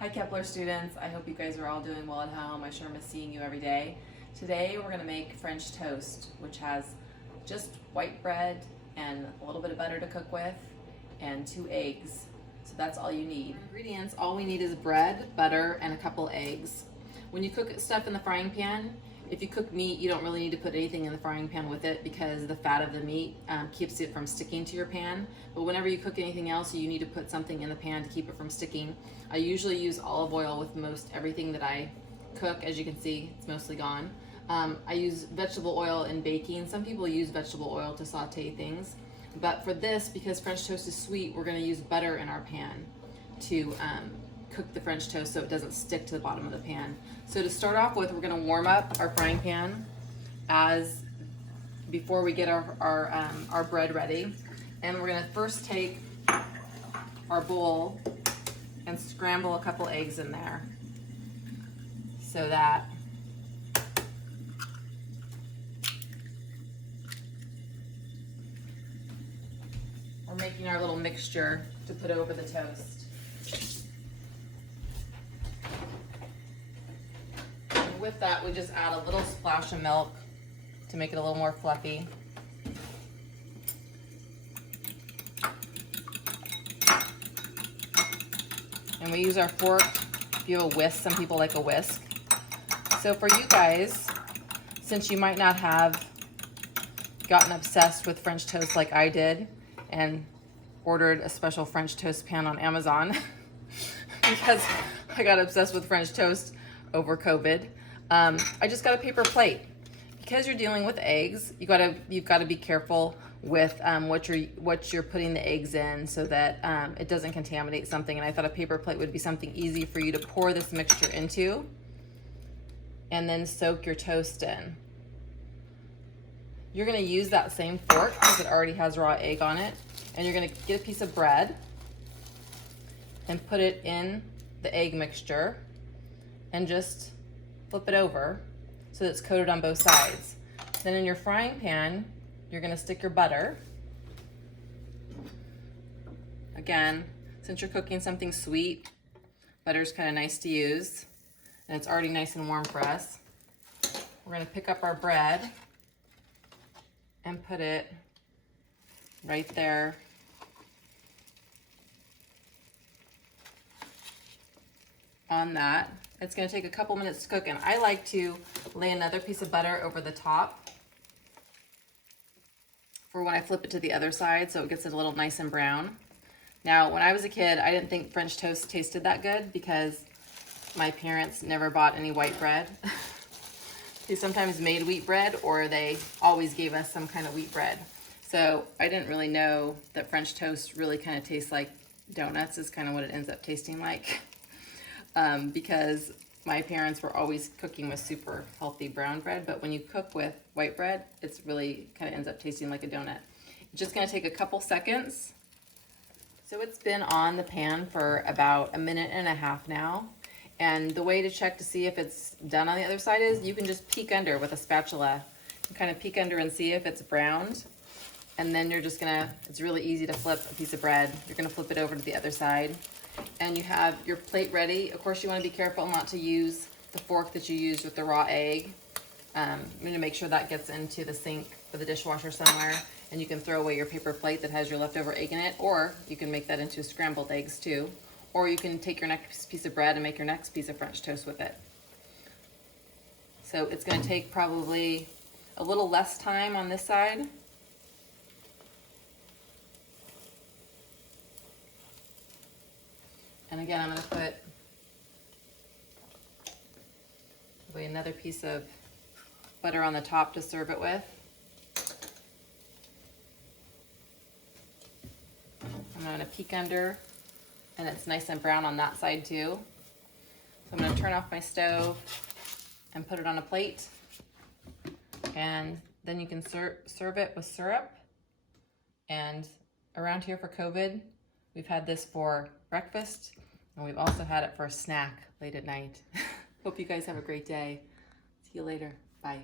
Hi Kepler students, I hope you guys are all doing well at home. I sure miss seeing you every day. Today we're going to make French toast, which has just white bread and a little bit of butter to cook with and 2 eggs. So that's all you need. For ingredients, all we need is bread, butter, and a couple eggs. When you cook stuff in the frying pan, if you cook meat, you don't really need to put anything in the frying pan with it because the fat of the meat keeps it from sticking to your pan. But whenever you cook anything else, you need to put something in the pan to keep it from sticking. I usually use olive oil with most everything that I cook. As you can see, it's mostly gone. I use vegetable oil in baking. Some people use vegetable oil to saute things. But for this, because French toast is sweet, we're gonna use butter in our pan to cook the French toast so it doesn't stick to the bottom of the pan. So to start off with, we're gonna warm up our frying pan before we get our bread ready. And we're gonna first take our bowl and scramble a couple eggs in there so that we're making our little mixture to put over the toast. And with that, we just add a little splash of milk to make it a little more fluffy. And we use our fork. If you have a whisk, some people like a whisk. So for you guys, since you might not have gotten obsessed with French toast like I did and ordered a special French toast pan on Amazon because I got obsessed with French toast over COVID, I just got a paper plate. Because you're dealing with eggs, you've got to be careful with what you're putting the eggs in so that it doesn't contaminate something. And I thought a paper plate would be something easy for you to pour this mixture into and then soak your toast in. You're going to use that same fork because it already has raw egg on it, and you're going to get a piece of bread and put it in the egg mixture and just flip it over so that it's coated on both sides. Then in your frying pan, you're gonna stick your butter. Again, since you're cooking something sweet, butter's kind of nice to use, and it's already nice and warm for us. We're gonna pick up our bread and put it right there on that. It's gonna take a couple minutes to cook, and I like to lay another piece of butter over the top for when I flip it to the other side so it gets it a little nice and brown. Now, when I was a kid, I didn't think French toast tasted that good because my parents never bought any white bread. They sometimes made wheat bread, or they always gave us some kind of wheat bread. So I didn't really know that French toast really kind of tastes like donuts is kind of what it ends up tasting like. Because my parents were always cooking with super healthy brown bread, but when you cook with white bread, it's really kind of ends up tasting like a donut. It's just gonna take a couple seconds. So it's been on the pan for about 1.5 minutes now. And the way to check to see if it's done on the other side is you can just peek under with a spatula. You kind of peek under and see if it's browned. And then you're just gonna, it's really easy to flip a piece of bread. You're gonna flip it over to the other side. And you have your plate ready. Of course, you want to be careful not to use the fork that you used with the raw egg. I'm going to make sure that gets into the sink or the dishwasher somewhere, and you can throw away your paper plate that has your leftover egg in it, or you can make that into scrambled eggs too, or you can take your next piece of bread and make your next piece of French toast with it. So it's going to take probably a little less time on this side. And again, I'm going to put probably another piece of butter on the top to serve it with. I'm going to peek under, and it's nice and brown on that side too. So I'm going to turn off my stove and put it on a plate. And then you can serve it with syrup. And around here for COVID, we've had this for breakfast, and we've also had it for a snack late at night. Hope you guys have a great day. See you later. Bye.